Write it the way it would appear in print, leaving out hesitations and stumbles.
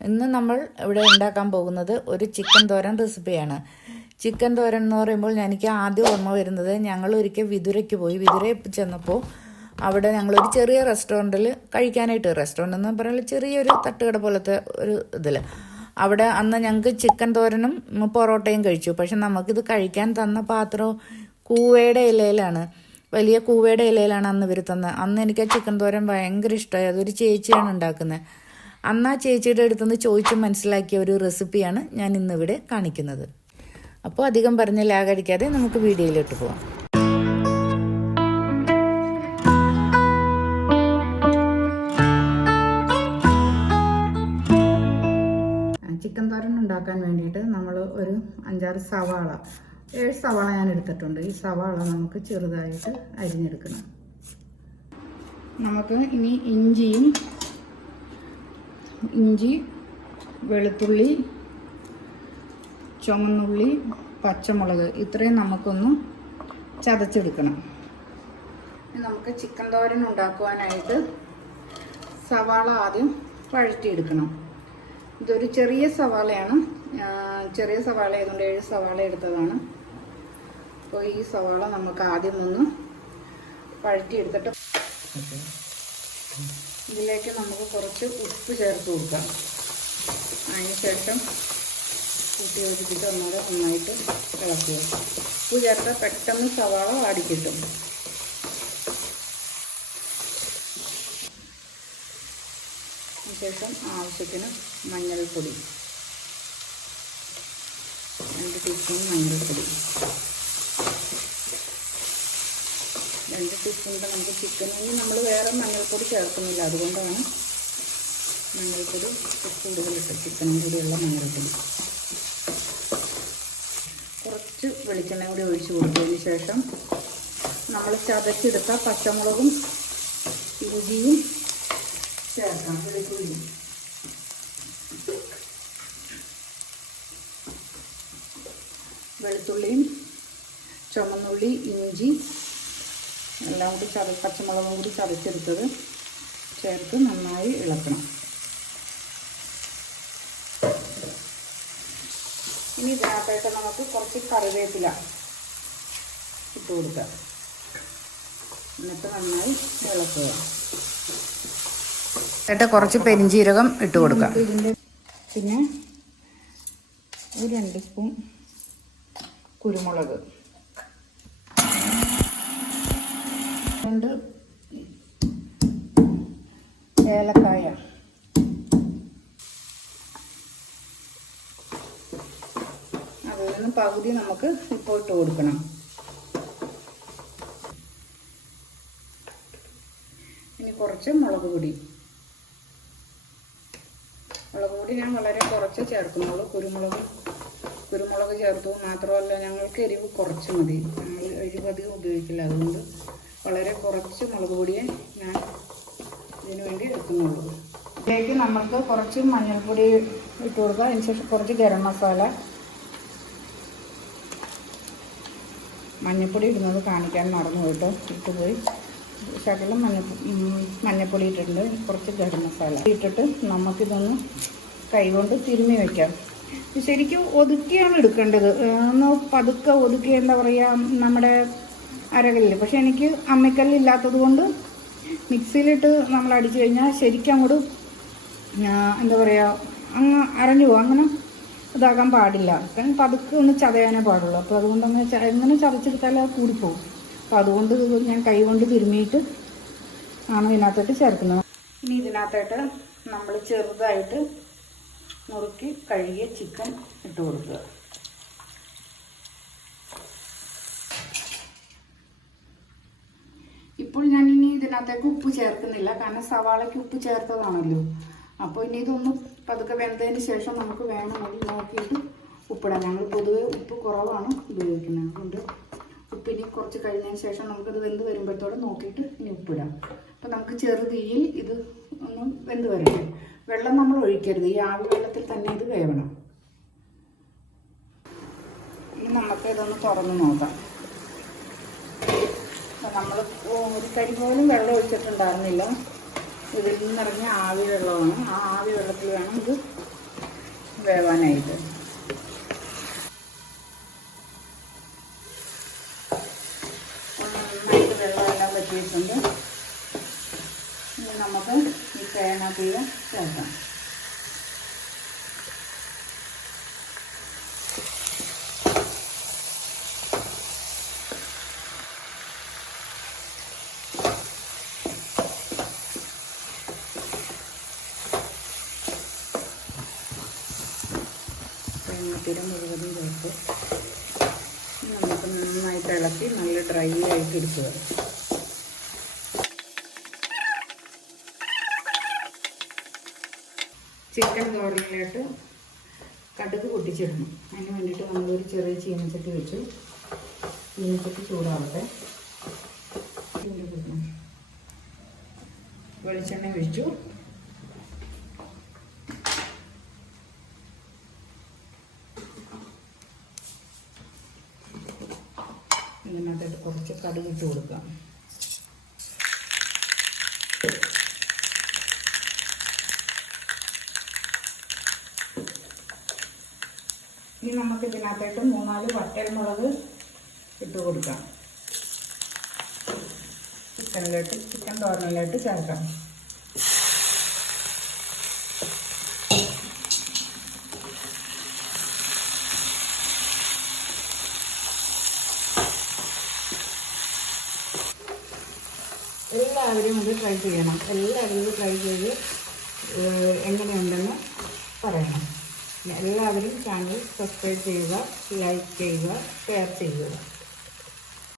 ഇന്ന് നമ്മൾ ഇവിടെ ഉണ്ടാക്കാൻ പോകുന്നത് ഒരു ചിക്കൻ തോരൻ റെസിപ്പിയാണ്. ചിക്കൻ തോരൻ എന്ന് പറയുമ്പോൾ എനിക്ക് ആദ്യം ഓർമ്മ വരുന്നത്, ഞങ്ങൾ ഒരിക്കൽ വിതുരയ്ക്ക് പോയി. വിതുരയിൽ ചെന്നപ്പോൾ അവിടെ ഞങ്ങളൊരു ചെറിയ റെസ്റ്റോറൻറ്റിൽ കഴിക്കാനായിട്ട്, റെസ്റ്റോറൻ്റ് എന്ന് പറയുന്നത് ചെറിയൊരു തട്ടുകട പോലത്തെ ഒരു ഇതിൽ, അവിടെ അന്ന് ഞങ്ങൾക്ക് ചിക്കൻ തോരനും പൊറോട്ടയും കഴിച്ചു. പക്ഷെ നമുക്കിത് കഴിക്കാൻ തന്ന പാത്രം കൂവയുടെ ഇലയിലാണ്, വലിയ കൂവയുടെ ഇലയിലാണ് അന്ന് ഇവർ തന്നത്. അന്ന് എനിക്ക് ആ ചിക്കൻ തോരൻ ഭയങ്കര ഇഷ്ടമായി. അതൊരു ചേച്ചിയാണ് ഉണ്ടാക്കുന്നത്. അന്ന് ആ ചേച്ചിയുടെ അടുത്തുനിന്ന് ചോദിച്ച് മനസ്സിലാക്കിയ ഒരു റെസിപ്പിയാണ് ഞാൻ ഇന്നിവിടെ കാണിക്കുന്നത്. അപ്പോൾ അധികം പറഞ്ഞ് ലാഗടിക്കാതെ നമുക്ക് വീഡിയോയിലോട്ട് പോവാം. ചിക്കൻ തോരൻ ഉണ്ടാക്കാൻ വേണ്ടിയിട്ട് നമ്മൾ ഒരു 5-6 സവാള, 7 സവാള ഞാൻ എടുത്തിട്ടുണ്ട്. ഈ സവാള നമുക്ക് ചെറുതായിട്ട് അരിഞ്ഞെടുക്കണം. നമുക്ക് ഇനി ഇഞ്ചി, വെളുത്തുള്ളി, ചുമന്നുള്ളി, പച്ചമുളക് ഇത്രയും നമുക്കൊന്ന് ചതച്ചെടുക്കണം. നമുക്ക് ചിക്കൻ തോരൻ ഉണ്ടാക്കുവാനായിട്ട് സവാള ആദ്യം വഴറ്റിയെടുക്കണം. ഇതൊരു ചെറിയ സവാളയാണ്, ചെറിയ സവാള ആയതുകൊണ്ട് 7 സവാള എടുത്തതാണ്. അപ്പോൾ ഈ സവാള നമുക്ക് ആദ്യം ഒന്ന് വഴറ്റിയെടുത്തിട്ട് ഇതിലേക്ക് നമുക്ക് കുറച്ച് ഉപ്പ് ചേർത്ത് കൊടുക്കാം. അതിനുശേഷം കൂട്ടി യോജിപ്പിച്ച് ഒന്നുകൂടെ നന്നായിട്ട് ഇളക്കുക. ഉപ്പ് ചേർത്താൽ പെട്ടെന്ന് സവാള വാടിക്കിട്ടും. ശേഷം ആവശ്യത്തിന് മഞ്ഞൾപ്പൊടി, 2 ടീസ്പൂൺ മഞ്ഞൾപ്പൊടി, 2 ടീസ്പൂണിൻ്റെ നമുക്ക് ചിക്കനിൽ നമ്മൾ വേറെ മഞ്ഞൾപ്പൊടി ചേർക്കുന്നില്ല, അതുകൊണ്ടാണ് മഞ്ഞൾപ്പൊടി കൂടുതലിട്ട്, ചിക്കനും കൂടിയുള്ള മഞ്ഞൾപ്പൊടി. കുറച്ച് വെളിച്ചെണ്ണ കൂടി ഒഴിച്ച് കൊടുത്തതിന് ശേഷം നമ്മൾ ചതച്ചെടുത്ത പച്ചമുളകും ഇഞ്ചിയും ചേർക്കാം. വെളുത്തുള്ളിയും ചുമന്നുള്ളി, ഇഞ്ചി എല്ലാം കൂടി പച്ചമുളകും കൂടി ചതച്ചെടുത്തത് ചേർത്ത് നന്നായി ഇളക്കണം. ഇനി ഇതിനകത്തായിട്ട് നമുക്ക് കുറച്ച് കറിവേപ്പില ഇട്ട് കൊടുക്കാം. എന്നിട്ട് നന്നായി ഇളക്കുക. എന്നിട്ട് കുറച്ച് പെരിഞ്ചീരകം ഇട്ട് കൊടുക്കാം. പിന്നെ ഒരു 2 സ്പൂൺ കുരുമുളക്, 2 ഏലക്കായ, അതിൽ നിന്ന് പകുതി നമുക്ക് ഇപ്പോൾ ഇട്ട് കൊടുക്കണം. ഇനി കുറച്ച് മുളക് പൊടി ഞാൻ വളരെ കുറച്ച് ചേർക്കുന്നുള്ളൂ. കുരുമുളക് ചേർത്തു. മാത്രമല്ല ഞങ്ങൾക്ക് എരിവ് കുറച്ച് മതി, ഞങ്ങൾ എരിവ് അധികം ഉപയോഗിക്കില്ല, അതുകൊണ്ട് വളരെ കുറച്ച് മുളക് പൊടിയെ ഞാൻ ഇതിനു വേണ്ടി എടുക്കുന്നുള്ളൂ. ഇതിലേക്ക് നമുക്ക് കുറച്ച് മഞ്ഞൾപ്പൊടി ഇട്ട് കൊടുക്കുക. അതിനുശേഷം കുറച്ച് ഗരം മസാല, മഞ്ഞൾപ്പൊടി ഇടുന്നത് കാണിക്കാൻ മറന്നു പോയിട്ട് ഇട്ടുപോയി. ശകലം മഞ്ഞൾപ്പൊടി ഇട്ടിട്ടുണ്ട്. കുറച്ച് ഗരം മസാല ഇട്ടിട്ട് നമുക്കിതൊന്ന് കൈകൊണ്ട് തിരുമ്മി വയ്ക്കാം. ശരിക്കും ഒതുക്കിയാണ് എടുക്കേണ്ടത്, ഒന്ന് പതുക്കെ ഒതുക്കി, എന്താ പറയുക, നമ്മുടെ അരകല്ലിൽ. പക്ഷെ എനിക്ക് അമ്മിക്കല്ലില്ലാത്തത് കൊണ്ട് മിക്സിയിലിട്ട് നമ്മൾ അടിച്ചു കഴിഞ്ഞാൽ ശരിക്കും അങ്ങോട്ട് എന്താ പറയുക, അങ്ങ് അരഞ്ഞു പോകും. അങ്ങനെ ഇതാകാൻ പാടില്ല. കാരണം പതുക്കെ ഒന്ന് ചതയാനേ പാടുള്ളൂ. അപ്പോൾ അതുകൊണ്ട് എങ്ങനെ ചതച്ചെടുത്താലും അത് കൂടിപ്പോകും. അപ്പോൾ അതുകൊണ്ട് ഞാൻ കൈ കൊണ്ട് തിരുമ്മിയിട്ട് ആണ് ഇതിനകത്തോട്ട് ചേർക്കുന്നത്. ഇനി ഇതിനകത്തോട്ട് നമ്മൾ ചെറുതായിട്ട് നുറുക്കി കഴുകിയ ചിക്കൻ ഇട്ട് കൊടുക്കുക. ഇപ്പോൾ ഞാൻ ഇനി ഇതിനകത്തേക്ക് ഉപ്പ് ചേർക്കുന്നില്ല, കാരണം സവാളയ്ക്ക് ഉപ്പ് ചേർത്തതാണല്ലോ. അപ്പോൾ ഇനി ഇതൊന്ന് പതുക്കെ വെന്തതിന് ശേഷം നമുക്ക് വേണമെങ്കിൽ നോക്കിയിട്ട് ഉപ്പിടാം. ഞങ്ങൾ പൊതുവെ ഉപ്പ് കുറവാണ് ഉപയോഗിക്കുന്നത്, അതുകൊണ്ട് ഉപ്പിനി കുറച്ച് കഴിഞ്ഞതിന് ശേഷം നമുക്കത് വെന്ത് വരുമ്പോഴത്തോടെ നോക്കിയിട്ട് ഇനി ഉപ്പിടാം. അപ്പോൾ നമുക്ക് ചെറുതീയിൽ ഇത് ഒന്ന് വെന്ത് വരട്ടെ. വെള്ളം നമ്മൾ ഒഴിക്കരുത്, ഈ ആവി വെള്ളത്തിൽ തന്നെ ഇത് വേവണം. ഇനി നമുക്ക് ഇതൊന്ന് തുറന്ന് നോക്കാം. അപ്പോൾ നമ്മൾ ഒരു കരി പോലും വെള്ളം ഒഴിച്ചിട്ടുണ്ടായിരുന്നില്ല. ഇതിൽ നിന്നിറങ്ങിയ ആവി വെള്ളമാണ്. ആ ആവി വെള്ളത്തിൽ വേണം ഇത് വേവാനായിട്ട്. നന്നായിട്ട് വെള്ളമെല്ലാം പറ്റിയിട്ടുണ്ട്. ഇനി നമുക്ക് ഈ തേങ്ങാപ്പീര ചേർക്കാം. തേങ്ങാപ്പീര മുഴുവനും ചേർത്ത് നമുക്ക് നന്നായിട്ട് ഇളക്കി നല്ല ഡ്രൈ ആയിട്ട് എടുക്കുക. ചിക്കൻ തോരനിലായിട്ട് കടുക് പൊട്ടിച്ചിടണം. അതിന് വേണ്ടിയിട്ട് നമ്മളൊരു ചെറിയ ചീനച്ചട്ടി വെച്ചു. ചീനച്ചട്ടി ചൂടാവട്ടെ. വെളിച്ചെണ്ണ ഒഴിച്ചു. ഇതിനകത്തോട്ട് കുറച്ച് കടുക് ഇട്ട് കൊടുക്കാം. ഇനി നമുക്ക് ഇതിനകത്തോട്ട് 3-4 വറ്റൽമുളക് ഇട്ട് കൊടുക്കാം. ചിക്കൻ തോരനിലോട്ട് ചേർക്കാം. എല്ലാവരും ഇത് ട്രൈ ചെയ്യണം. എല്ലാവരും ഇത് ട്രൈ ചെയ്ത് എങ്ങനെയുണ്ടെന്ന് പറയണം. എല്ലാവരും ചാനൽ സബ്സ്ക്രൈബ് ചെയ്യുക, ലൈക്ക് ചെയ്യുക, ഷെയർ ചെയ്യുക.